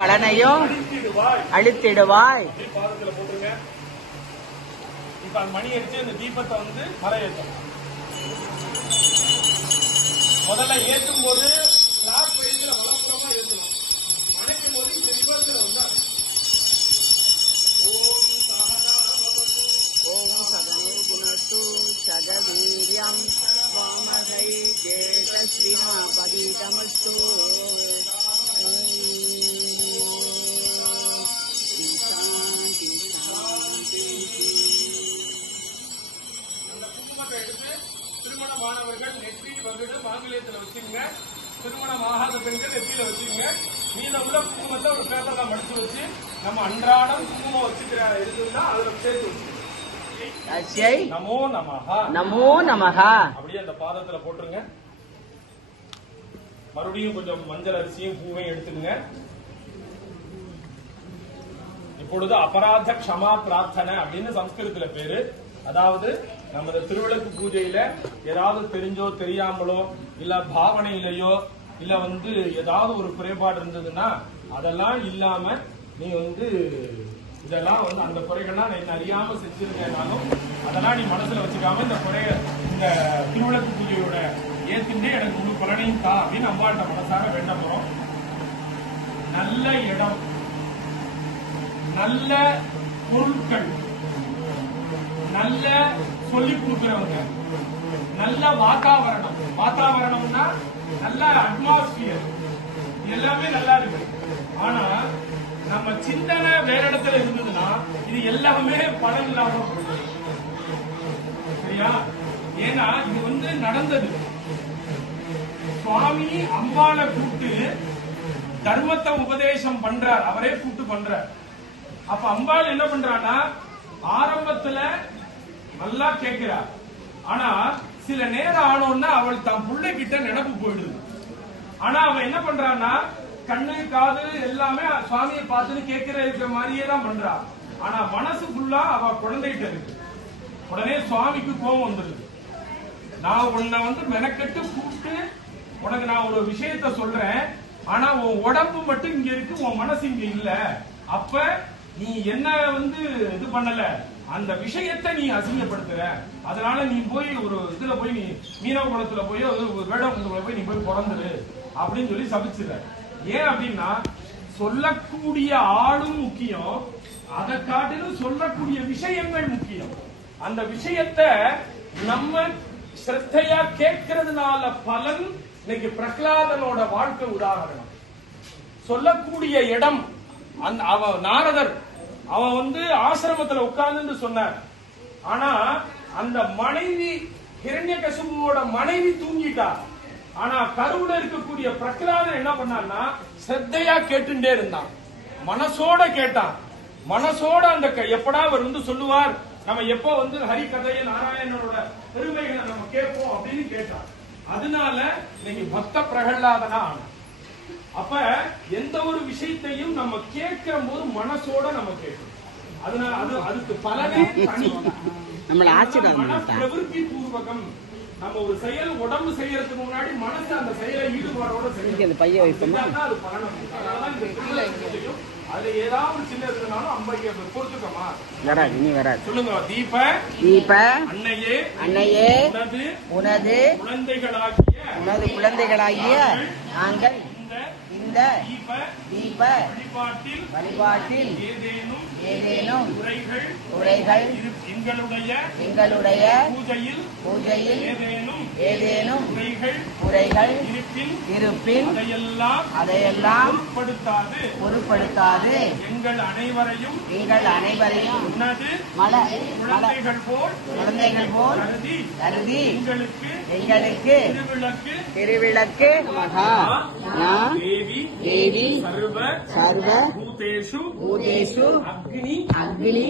கடனையும் அழித்திடுவாய். இப்ப மணி அடிச்சு இந்த தீபத்தை மலை ஏற்றும். முதல்ல ஏற்றும் போது கிளாக் வைஸ்ல வலப்புறமா ஏற்றணும். அணைக்கும் போது இந்த ரிவர்ஸ்ல ஓம் சகனோ குணஸ்து சகவீர்யம் வாமகை ஜேதஸ்வினா பதீதமஸ்து. திருமணமானவர்கள் நெற்றி வகுடு மாங்கல்யத்தில் வச்சுங்க. திருமணம் ஆகாத பெண்கள் நெற்றியில வச்சுங்க. மீத உள்ள குங்குமத்தை ஒரு பேப்பர்ல மடிச்சு வச்சு நம்ம அன்றாடம் குங்குமம் வச்சுக்கிற இருக்குன்னா அதுல சேர்த்து வச்சு நமோ நமஹா நமோ நமஹா அப்படியே அந்த பாதத்துல போட்டுருங்க. மறுபடியும் கொஞ்சம் மஞ்சள் அரிசியும் பூவையும் எடுத்துக்கங்க. இப்பொழுது அபராத க்ஷமா பிரார்த்தனை அப்படின்னு சம்ஸ்கிருதத்துல பேரு. அதாவது நமது திருவிளக்கு பூஜையில ஏதாவது தெரிஞ்சோ தெரியாமலோ இல்ல பாவனையிலையோ இல்ல ஏதாவது ஒரு குறைபாடு இருந்ததுன்னா அதெல்லாம் இல்லாம நீ இதெல்லாம் அந்த குறைகள்லாம் என்ன அறியாம செஞ்சிருக்கேனாலும் அதெல்லாம் நீ மனசுல வச்சுக்காம இந்த திருவிளக்கு பூஜையோட ஏத்துட்டு எனக்கு முழு பலனையும் தா அப்படின்னு அம்மாட்ட மனசார வேண்ட போறோம். நல்ல இடம், நல்ல பொருட்கள், நல்ல சொல்லி கொடுக்கிறவங்க, நல்ல வாத்தாவரணம். வாத்தாவரணம்னா நல்ல அட்மாஸ்பியர், எல்லாமே நல்லா இருக்கு. ஆனா நம்ம சிந்தனை வேற இடத்துல இருந்ததுன்னா இது எல்லாமே பலன் இல்லாம போயிடும். சரியா? ஏன்னா இது நடந்தது. சுவாமி அம்பாளை கூப்பிட்டு தர்மத்தை உபதேசம் பண்றார், அவரே கூப்பிட்டு பண்றார். அப்ப அம்பாள் என்ன பண்றான்னா ஆரம்பத்துல நல்லா கேட்கிறார். ஆனா சில நேரம் ஆனோன்னா அவள் தன் பிள்ளை கிட்ட நினைப்பு போயிடுது. ஆனா அவன் என்ன பண்றான்னா கண்ணு காது எல்லாமே சுவாமியை பார்த்துட்டு கேட்கிற இருக்கிற மாதிரியே தான் பண்றா. ஆனா மனசு ஃபுல்லா அவ குழந்தைகிட்ட இருக்கு. உடனே சுவாமிக்கு கோபம் வந்துருது. நான் உன்னை மெனக்கெட்டு கூப்பிட்டு உனக்கு நான் ஒரு விஷயத்த சொல்றேன், ஆனா உன் உடம்பு மட்டும் இங்க இருக்கு, உன் மனசு இங்க இல்ல. அப்ப நீ என்ன இது பண்ணல, அந்த விஷயத்தை நீ அசிங்கப்படுத்துற. அதனால நீ போய் ஒரு இதுல போய் நீ மீனவ குளத்துல போய் ஒரு வேடத்துல போய் நீ போய் பிறந்துரு அப்படின்னு சொல்லி சபிச்சுற. ஏன் அப்படின்னா சொல்லக்கூடிய ஆளும் முக்கியம், அதை காட்டிலும் சொல்லக்கூடிய விஷயங்கள் முக்கியம். அந்த விஷயத்தை நம்ம ஸ்ரத்தையா கேட்கறதுனால பலன். இன்னைக்கு பிரகலாதனோட வாழ்க்கை உதாரணம். சொல்லக்கூடிய இடம், அவன் நாரதர் அவன் ஆசிரமத்துல உட்கார்ந்து சொன்னார். ஆனா அந்த மனைவி ஹிரண்யகசிபுவோட மனைவி தூங்கிட்டா. ஆனா கருவுல இருக்கக்கூடிய பிரகலாதன் என்ன பண்ணான்னா ஸ்ரத்தையா கேட்டுட்டே இருந்தான். மனசோட கேட்டான். மனசோட அந்த எப்படா அவர் சொல்லுவார், நம்ம எப்போ ஹரி கதைய நாராயணனோட பெருமைகளை நம்ம கேட்போம் அப்படின்னு கேட்டான். அதனால இன்னைக்கு பக்த பிரகலாதனா ஆன. அப்ப எந்த ஒரு விஷயத்தையும் நம்ம கேட்கிற போது மனசோட நம்ம கேட்கணும். அதனால அதுக்கு பலனே தனி. பிரவிற்த்தி பூர்வகம். நம்ம ஒரு செயல் உடம்பு செய்யறதுக்கு முன்னாடி மனசு அந்த செயலை ஈடுபாடோட செய்யணும். அது பலனும். அது ஏதாவது சின்ன இருந்தாலும் அம்பைய பொறுத்துக்கமா சொல்லுங்க. தீப அன்னையே உனது குழந்தைகளாகிய நாங்கள் இந்த தீப வழிபாட்டில் ஏதேனும் குறைகள் எங்களுடைய பூஜையில் ஏதேனும் குறைகள் இருப்பின் அதையெல்லாம் பொருட்படுத்தாது எங்கள் அனைவரையும் குழந்தைகள் போல் கருதி எங்களுக்கு திருவிளக்கு மகா தேவி சர்வ பூதேஷு அக்னி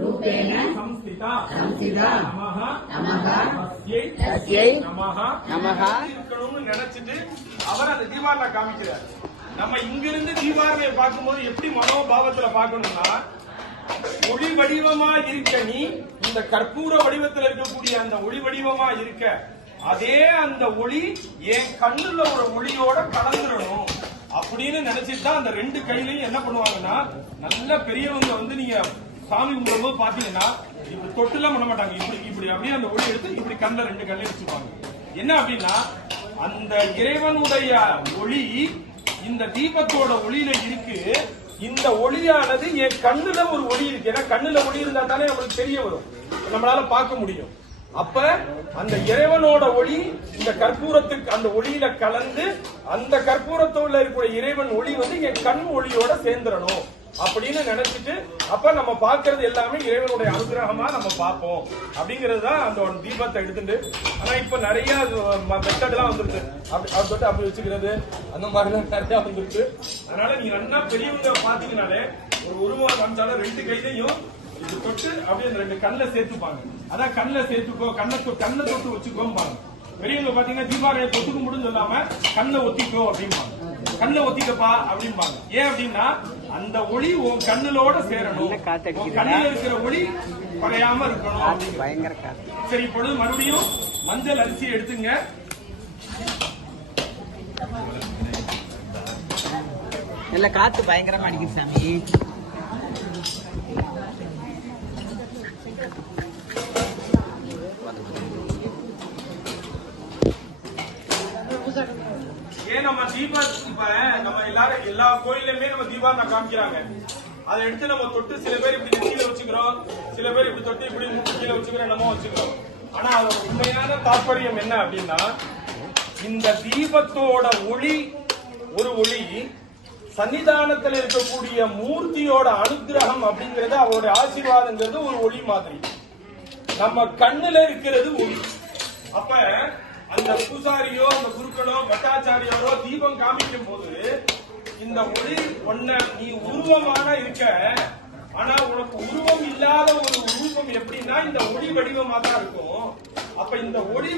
ரூபேண சம்ஸ்திதா நமஹ தஸ்யை நமஹ இருக்கணும்னு நினைச்சிட்டு அவர் அந்த தீபாவளி காமிக்கிறார். நம்ம இங்கிருந்து தீபாவளியை பார்க்கும்போது எப்படி மனோபாவத்துல பார்க்கணும்னா, ஒளி வடிவமா இருக்க நீ இந்த கற்பூர வடிவத்தில் இருக்கக்கூடிய அந்த ஒளி வடிவமா இருக்க, அதே அந்த ஒளி என் கண்ணுல ஒரு ஒளியோட கலந்துடணும். அப்படின்னு நினைச்சிட்டு தான் அந்த ரெண்டு கையிலையும் என்ன பண்ணுவாங்கன்னா, நல்ல பெரியவங்க வந்து நீங்க சாமி கும்பிடும்போது பாத்தீங்கன்னா இப்படி தொட்டுலாம் பண்ண மாட்டாங்க. இப்படி இப்படி அப்படியே அந்த ஒளி எடுத்து இப்படி கண்ணில் ரெண்டு கண்ணில் வச்சுப்பாங்க. என்ன அப்படின்னா, அந்த இறைவனுடைய ஒளி இந்த தீபத்தோட ஒளியில இருக்கு. இந்த ஒளியானது என் கண்ணுல ஒரு ஒளி இருக்கு. ஏன்னா கண்ணுல ஒளி இருந்தா தானே நம்மளுக்கு தெரிய வரும், நம்மளால பார்க்க முடியும். அப்ப அந்த இறைவனோட ஒளி இந்த கற்பூரத்துக்கு அந்த ஒளியில கலந்து அந்த கற்பூரத்தோட இருக்கிற இறைவன் ஒளி வந்து என் கண் ஒளியோட சேர்ந்துடணும் அப்படின்னு நினைச்சிட்டு, அப்ப நம்ம பார்க்கறது எல்லாமே இறைவனுடைய அனுகிரகமா நம்ம பார்ப்போம் அப்படிங்கிறது தான் அந்த தீபத்தை எடுத்துட்டு. ஆனா இப்ப நிறைய மெத்தட் எல்லாம் வந்துருக்கு. அப்படி அப்படி வச்சுக்கிறது அந்த மாதிரிலாம் நிறைய வந்துருக்கு. அதனால நீங்க நல்லா பெரியவங்க பாத்தீங்கன்னாலே ஒரு உருவம் காமிச்சாலும் ரெண்டு கையிலையும் இது தொட்டு அப்படியே அந்த ரெண்டு கண்ணில் சேர்த்துப்பாங்க. அதான் கண்ணில் சேர்த்துக்கோ, கண்ணை தொட்டு வச்சுக்கோம்பாங்க. பெரியவங்க பாத்தீங்கன்னா தீபாவளியை தொட்டுக்க முடியும் சொல்லாம கண்ணை ஒத்திக்கோ அப்படிம்பாங்க. கண்ணை ஒத்திக்கப்பா அப்படிம்பாங்க. ஏன் அப்படின்னா அந்த ஒளி உன் கண்ணுலோட சேரணும், உன் கண்ணுல இருக்கிற ஒளி குறையாம இருக்கணும். பயங்கர காத்து. சரி, இப்பொழுது மறுபடியும் மஞ்சள் அரிசி எடுத்துங்க. இல்ல காத்து பயங்கரமா அடிக்குது சாமி. ஏன் நம்ம தீபம் இப்ப நம்ம எல்லாரும் எல்லா கோயிலுமே நம்ம தீபம் காமிக்கிறாங்க. அதை எடுத்து நம்ம தொட்டு சில பேர் இப்படி நெத்தியில வச்சுக்கிறோம், சில பேர் இப்படி தொட்டு இப்படி முட்டு கீழே வச்சுக்கிறோம், நம்ம வச்சுக்கிறோம். ஆனா அதோட உண்மையான தாற்பயம் என்ன அப்படின்னா, இந்த தீபத்தோட ஒளி ஒரு ஒளி சன்னிதானத்தில் இருக்கக்கூடிய மூர்த்தியோட அனுகிரகம் அப்படிங்கிறது, அவருடைய ஆசீர்வாதங்கிறது ஒரு ஒளி மாதிரி. நம்ம கண்ணுல இருக்கிறது ஒளி. அப்ப அந்த பூசாரியோ அந்த குருக்களோ பட்டாச்சாரியோரோ தீபம் காமிக்கும் போது இந்த ஒளி ஒன்ன நீ உருவமான இருக்க, ஆனா உனக்கு உருவம் இல்லாத ஒரு உருவம் எப்படின்னா இந்த ஒளி வடிவமா தான் இருக்கும். அப்ப இந்த ஒளி